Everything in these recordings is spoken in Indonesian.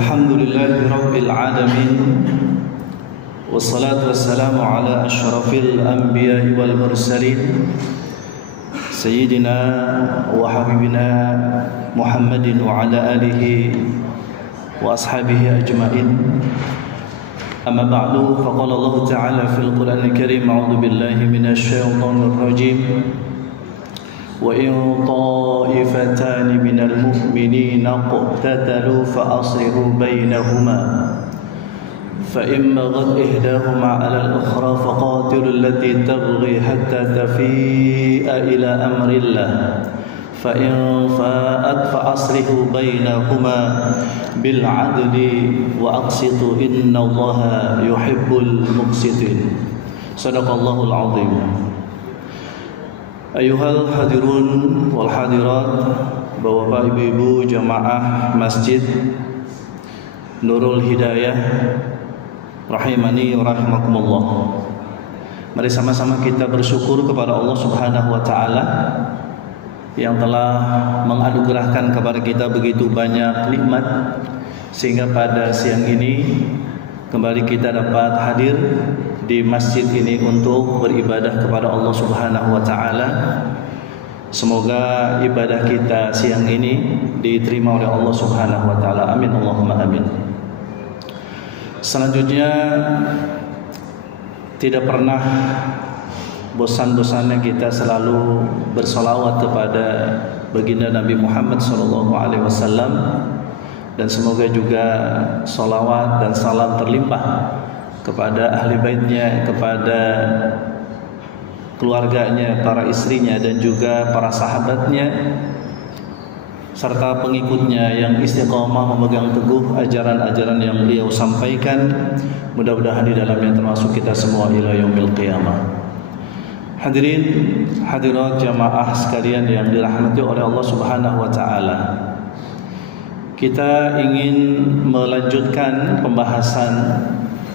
الحمد لله رب العالمين والصلاة والسلام على أشرف الأنبياء والمرسلين سيدنا وحبيبنا محمد وعلى آله وأصحابه أجمعين. أما بعد فقال الله تعالى في القرآن الكريم: أعوذ بالله من الشيطان الرجيم وإن طائفتان من المؤمنين اقتتلوا فأصلحوا بينهما فإن بغت إحداهما على الأخرى فقاتلوا التي تبغي حتى تفيء إلى أمر الله فإن فاءت فأصلحوا بينهما بالعدل وأقسطوا إن الله يحب المقسطين. صدق الله العظيم. Ayuhal hadirun wal hadirat, Bapak Ibu jamaah Masjid Nurul Hidayah rahimani wa rahimakumullah. Mari sama-sama kita bersyukur kepada Allah Subhanahu wa taala yang telah menganugerahkan kepada kita begitu banyak nikmat sehingga pada siang ini kembali kita dapat hadir di masjid ini untuk beribadah kepada Allah Subhanahu wa taala. Semoga ibadah kita siang ini diterima oleh Allah Subhanahu wa taala. Amin Allahumma amin. Selanjutnya, tidak pernah bosan-bosannya kita selalu bersolawat kepada baginda Nabi Muhammad SAW, dan semoga juga solawat dan salam terlimpah kepada ahli baitnya, kepada keluarganya, para istrinya, dan juga para sahabatnya serta pengikutnya yang istiqomah memegang teguh ajaran-ajaran yang beliau sampaikan. Mudah-mudahan di dalamnya termasuk kita semua ila yaumil qiyamah. Hadirin hadirat jamaah sekalian yang dirahmati oleh Allah Subhanahu wa taala, kita ingin melanjutkan pembahasan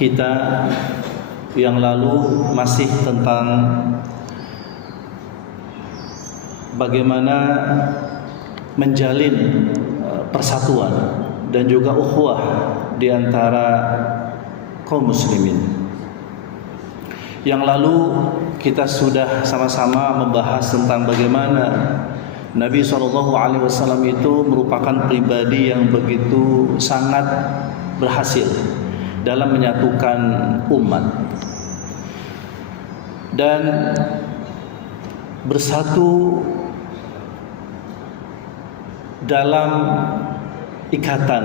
kita yang lalu masih tentang bagaimana menjalin persatuan dan juga ukhuwah di antara kaum muslimin. Yang lalu kita sudah sama-sama membahas tentang bagaimana Nabi SAW itu merupakan pribadi yang begitu sangat berhasil dalam menyatukan umat dan bersatu dalam ikatan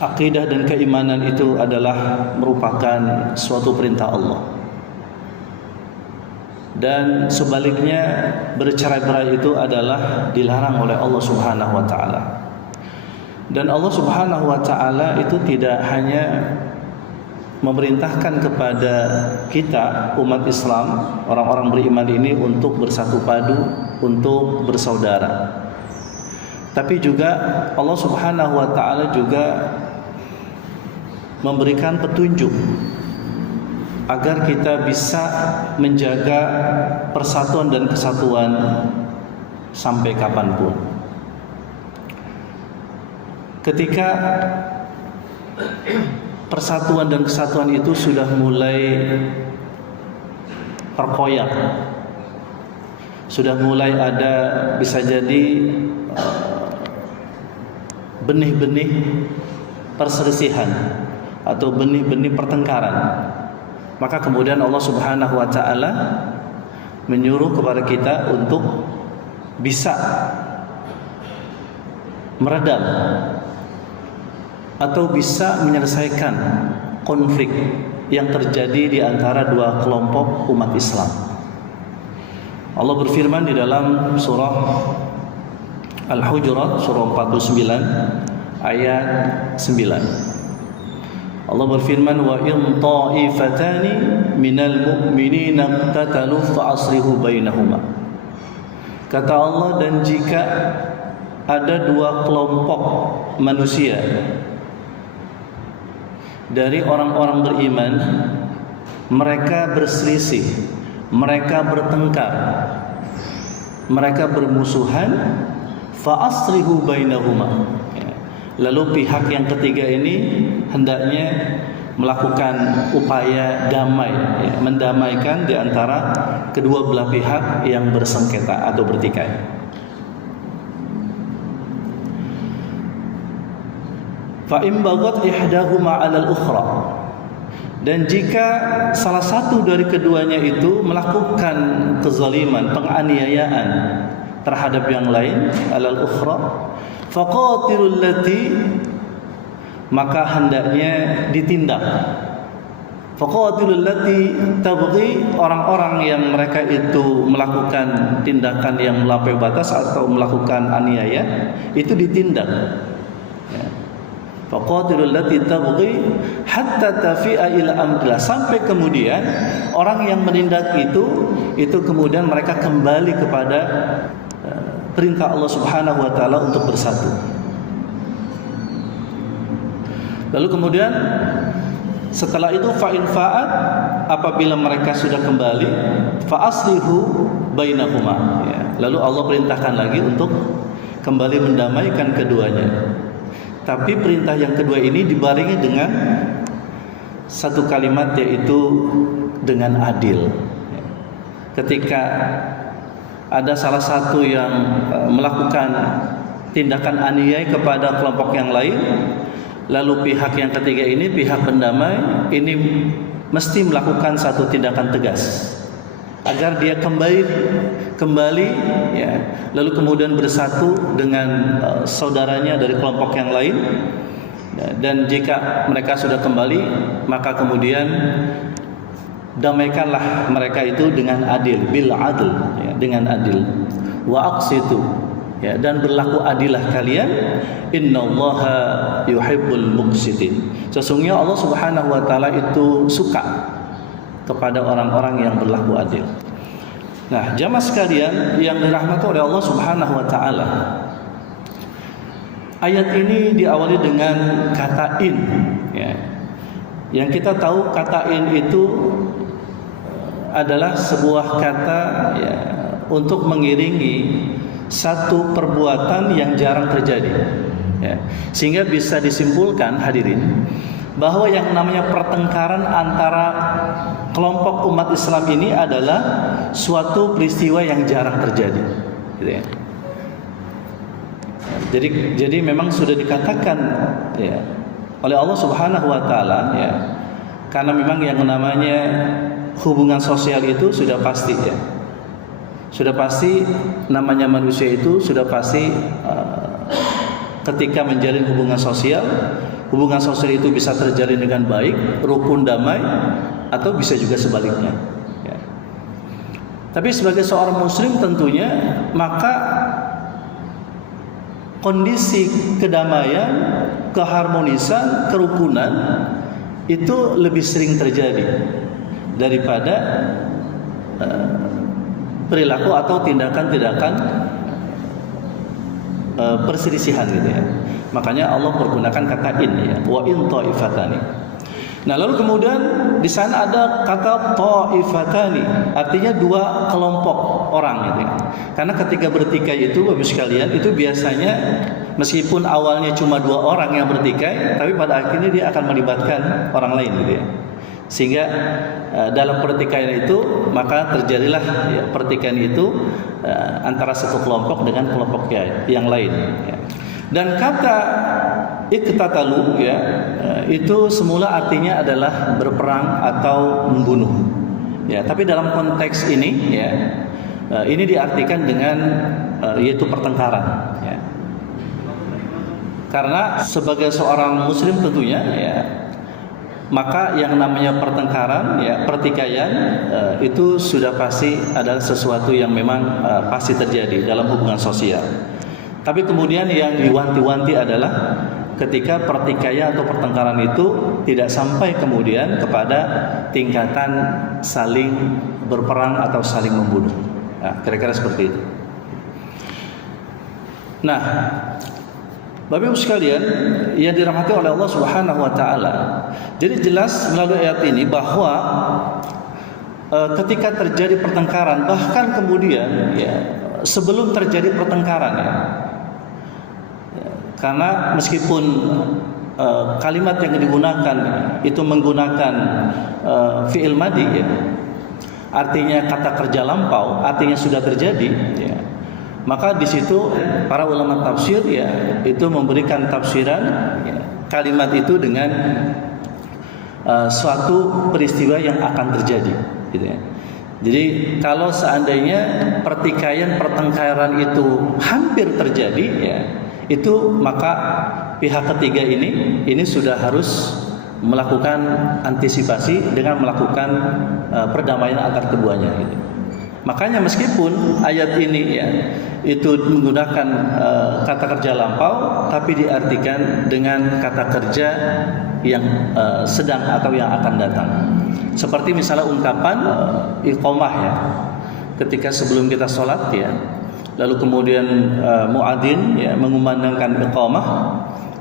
akidah dan keimanan. Itu adalah merupakan suatu perintah Allah, dan sebaliknya bercerai-berai itu adalah dilarang oleh Allah Subhanahu wa taala. Dan Allah Subhanahu wa taala itu tidak hanya memerintahkan kepada kita umat Islam, orang-orang beriman ini, untuk bersatu padu, untuk bersaudara. Tapi juga Allah Subhanahu wa taala juga memberikan petunjuk agar kita bisa menjaga persatuan dan kesatuan sampai kapanpun. Ketika persatuan dan kesatuan itu sudah mulai terkoyak, sudah mulai ada bisa jadi benih-benih perselisihan atau benih-benih pertengkaran, maka kemudian Allah Subhanahu wa taala menyuruh kepada kita untuk bisa meredam atau bisa menyelesaikan konflik yang terjadi di antara dua kelompok umat Islam. Allah berfirman di dalam surah Al-Hujurat, surah 49 ayat 9. Allah berfirman, wa in ta'ifatani minal mu'minina iqtatalu fa aslihu bainahuma. Kata Allah, dan jika ada dua kelompok manusia dari orang-orang beriman, mereka berselisih, mereka bertengkar, mereka bermusuhan, fa aslihu bainahuma, lalu pihak yang ketiga ini hendaknya melakukan upaya damai, ya, mendamaikan di antara kedua belah pihak yang bersengketa atau bertikai. Fa in baghat ihdahuma 'alal ukhra, dan jika salah satu dari keduanya itu melakukan kezaliman, penganiayaan terhadap yang lain, 'alal ukhra, faqatilul lati, maka hendaknya ditindak. Faqatilul lati tabghi, orang-orang yang mereka itu melakukan tindakan yang melampaui batas atau melakukan aniaya, itu ditindak. Ya. Faqatilul lati tabghi hatta tafi'a ila amrillah, sampai kemudian orang yang menindak itu kemudian mereka kembali kepada perintah Allah Subhanahu wa taala untuk bersatu. Lalu kemudian setelah itu fa in fa'at, apabila mereka sudah kembali, fa aslihu bainahuma, ya. Lalu Allah perintahkan lagi untuk kembali mendamaikan keduanya. Tapi perintah yang kedua ini dibarengi dengan satu kalimat, yaitu dengan adil. Ketika ada salah satu yang melakukan tindakan aniaya kepada kelompok yang lain, lalu pihak yang ketiga ini, pihak pendamai ini mesti melakukan satu tindakan tegas agar dia kembali, ya, lalu kemudian bersatu dengan saudaranya dari kelompok yang lain. Dan jika mereka sudah kembali, maka kemudian damaikanlah mereka itu dengan adil, bil adl, ya, dengan adil. Wa aqsitu, ya, dan berlaku adillah kalian, innallaha yuhibbul muqsitin. Sesungguhnya Allah Subhanahu wa taala itu suka kepada orang-orang yang berlaku adil. Nah, jamaah sekalian yang dirahmati oleh Allah Subhanahu wa taala, ayat ini diawali dengan kata in, ya. Yang kita tahu kata in itu adalah sebuah kata, ya, untuk mengiringi satu perbuatan yang jarang terjadi, ya. Sehingga bisa disimpulkan, hadirin, bahwa yang namanya pertengkaran antara kelompok umat Islam ini adalah suatu peristiwa yang jarang terjadi, gitu ya. Jadi memang sudah dikatakan, ya, oleh Allah Subhanahu wa taala, ya, karena memang yang namanya hubungan sosial itu sudah pasti, ya. Sudah pasti namanya manusia itu sudah pasti ketika menjalin hubungan sosial itu bisa terjalin dengan baik, rukun, damai, atau bisa juga sebaliknya, ya. Tapi sebagai seorang muslim tentunya, maka kondisi kedamaian, keharmonisan, kerukunan itu lebih sering terjadi daripada perilaku atau tindakan-tindakan perselisihan, gitu ya. Makanya Allah menggunakan kata in, ya, wa in ta'ifatani. Nah, lalu kemudian di sana ada kata ta'ifatani, artinya dua kelompok orang, gitu ya. Karena ketika bertikai itu, Bapak sekalian, itu biasanya meskipun awalnya cuma dua orang yang bertikai, tapi pada akhirnya dia akan melibatkan orang lain, gitu ya. Sehingga dalam pertikaian itu maka terjadilah, ya, pertikaian itu antara satu kelompok dengan kelompok yang lain, ya. Dan kata iqtatalu, ya, itu semula artinya adalah berperang atau membunuh, ya. Tapi dalam konteks ini, ya, ini diartikan dengan yaitu pertengkaran, ya. Karena sebagai seorang muslim tentunya, ya, maka yang namanya pertengkaran, ya, pertikaian, itu sudah pasti adalah sesuatu yang memang pasti terjadi dalam hubungan sosial. Tapi kemudian yang diwanti-wanti adalah ketika pertikaian atau pertengkaran itu tidak sampai kemudian kepada tingkatan saling berperang atau saling membunuh. Nah, kira-kira seperti itu. Nah, Bapak Ibu sekalian yang dirahmati oleh Allah Subhanahu wa taala, jadi jelas melalui ayat ini bahwa ketika terjadi pertengkaran, bahkan kemudian, ya, sebelum terjadi pertengkaran, ya, Karena meskipun kalimat yang digunakan itu menggunakan fi'il madhi, ya, artinya kata kerja lampau, artinya sudah terjadi, ya, maka di situ para ulama tafsir, ya, itu memberikan tafsiran, ya, kalimat itu dengan suatu peristiwa yang akan terjadi, gitu ya. Jadi kalau seandainya pertikaian pertengkaran itu hampir terjadi, ya, itu maka pihak ketiga ini sudah harus melakukan antisipasi dengan melakukan perdamaian antar keduanya, gitu. Makanya meskipun ayat ini, ya, itu menggunakan kata kerja lampau, tapi diartikan dengan kata kerja yang sedang atau yang akan datang. Seperti misalnya ungkapan iqamah, ya, ketika sebelum kita sholat, ya, lalu kemudian muadzin, ya, mengumandangkan iqamah,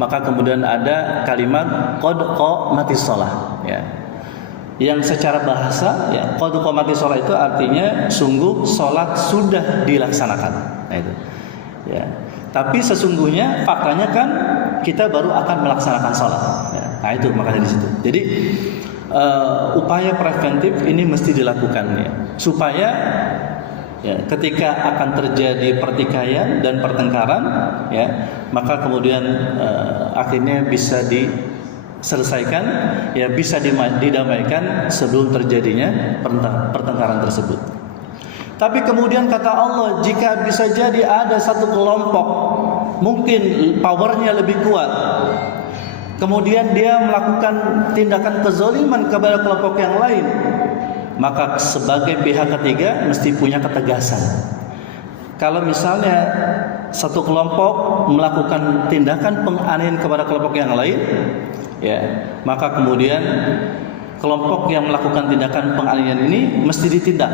maka kemudian ada kalimat qad qamatis shalah, ya, yang secara bahasa, ya, qad qamatis shalah itu artinya sungguh sholat sudah dilaksanakan. Nah itu, ya. Tapi sesungguhnya faktanya kan kita baru akan melaksanakan sholat, ya. Nah itu makanya di situ. Jadi upaya preventif ini mesti dilakukan, ya, supaya, ya, ketika akan terjadi pertikaian dan pertengkaran, ya, maka kemudian akhirnya bisa diselesaikan, ya, bisa didamaikan sebelum terjadinya pertengkaran tersebut. Tapi kemudian kata Allah, jika bisa jadi ada satu kelompok mungkin powernya lebih kuat, kemudian dia melakukan tindakan kezaliman kepada kelompok yang lain, maka sebagai pihak ketiga mesti punya ketegasan. Kalau misalnya satu kelompok melakukan tindakan penganiayaan kepada kelompok yang lain, ya, maka kemudian kelompok yang melakukan tindakan penganiayaan ini mesti ditindak.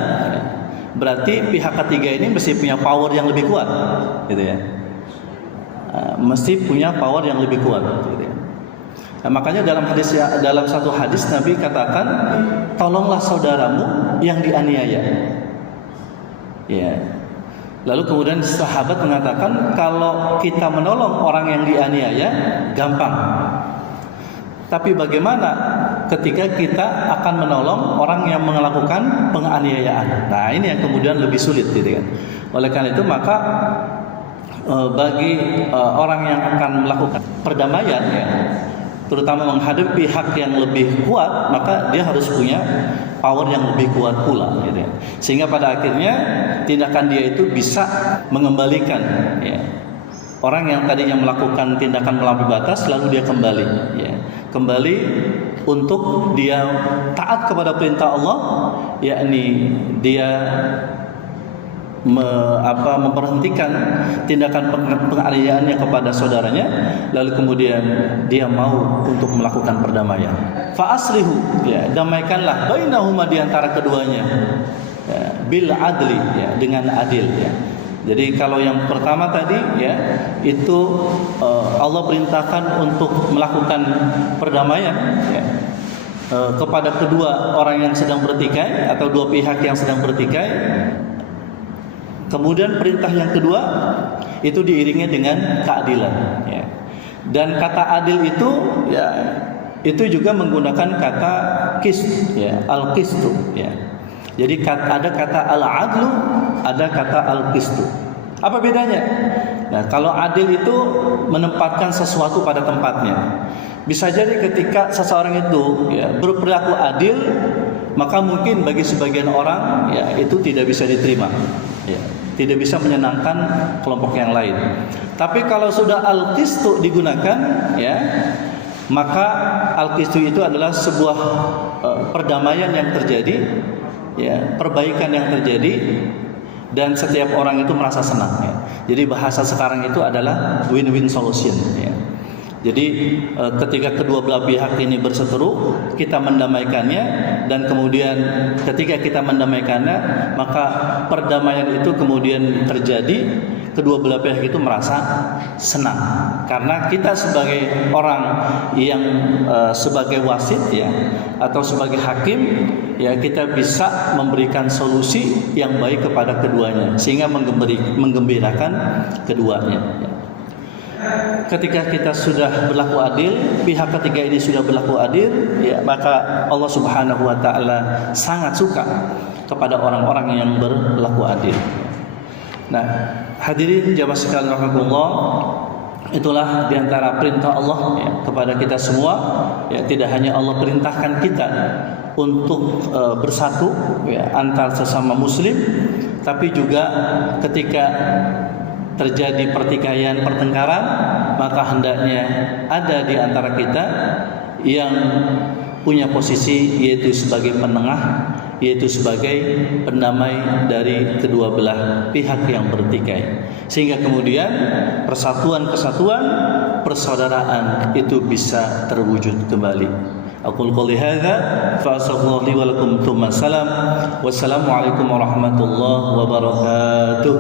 Berarti pihak ketiga ini mesti punya power yang lebih kuat, gitu ya. Mesti punya power yang lebih kuat, gitu ya. Nah, makanya dalam satu hadis Nabi katakan, tolonglah saudaramu yang dianiaya. Ya. Lalu kemudian sahabat mengatakan, kalau kita menolong orang yang dianiaya gampang. Tapi bagaimana ketika kita akan menolong orang yang melakukan penganiayaan? Nah, ini yang kemudian lebih sulit, gitu kan. Oleh karena itu maka bagi orang yang akan melakukan perdamaian, ya, terutama menghadapi pihak yang lebih kuat, maka dia harus punya power yang lebih kuat pula, gitu ya. Sehingga pada akhirnya tindakan dia itu bisa mengembalikan, ya, orang yang tadinya melakukan tindakan melampaui batas, lalu dia kembali, ya, kembali untuk dia taat kepada perintah Allah, yakni dia memberhentikan tindakan penganiayaannya kepada saudaranya, lalu kemudian dia mau untuk melakukan perdamaian. Fa aslihu, ya, damaikanlah bainahuma, di antara keduanya, ya, bil adli, ya, dengan adil, ya. Jadi kalau yang pertama tadi, ya, itu Allah perintahkan untuk melakukan perdamaian, ya, kepada kedua orang yang sedang bertikai atau dua pihak yang sedang bertikai. Kemudian perintah yang kedua itu diiringi dengan keadilan, ya. Dan kata adil itu, ya, itu juga menggunakan kata qist, ya, al-qistu, ya. Jadi ada kata al-adlu, ada kata al-qistu. Apa bedanya? Nah, kalau adil itu menempatkan sesuatu pada tempatnya. Bisa jadi ketika seseorang itu, ya, berperilaku adil, maka mungkin bagi sebagian orang, ya, itu tidak bisa diterima, ya, tidak bisa menyenangkan kelompok yang lain. Tapi kalau sudah al-qistu digunakan, ya, maka al-qistu itu adalah sebuah perdamaian yang terjadi, ya, perbaikan yang terjadi, dan setiap orang itu merasa senang, ya. Jadi bahasa sekarang itu adalah win-win solution, ya. Jadi ketika kedua belah pihak ini berseteru, kita mendamaikannya, dan kemudian ketika kita mendamaikannya, maka perdamaian itu kemudian terjadi, kedua belah pihak itu merasa senang. Karena kita sebagai orang yang sebagai wasit, ya, atau sebagai hakim, ya, kita bisa memberikan solusi yang baik kepada keduanya, sehingga menggembirakan keduanya, ya. ketika kita sudah berlaku adil, pihak ketiga ini sudah berlaku adil, ya, maka Allah Subhanahu wa taala sangat suka kepada orang-orang yang berlaku adil. Nah, hadirin jamaah sekalian rahimakumullah, itulah diantara perintah Allah ya, kepada kita semua. Ya, tidak hanya Allah perintahkan kita untuk bersatu ya, antar sesama Muslim, tapi juga ketika terjadi pertikaian, pertengkaran, maka hendaknya ada di antara kita yang punya posisi yaitu sebagai penengah, yaitu sebagai pendamai dari kedua belah pihak yang bertikai, sehingga kemudian persatuan-kesatuan, persaudaraan itu bisa terwujud kembali. Aqul qouli hadza fa astaghfirullaha li wa lakum tsumma salam. Wassalamu alaikum warahmatullahi wabarakatuh.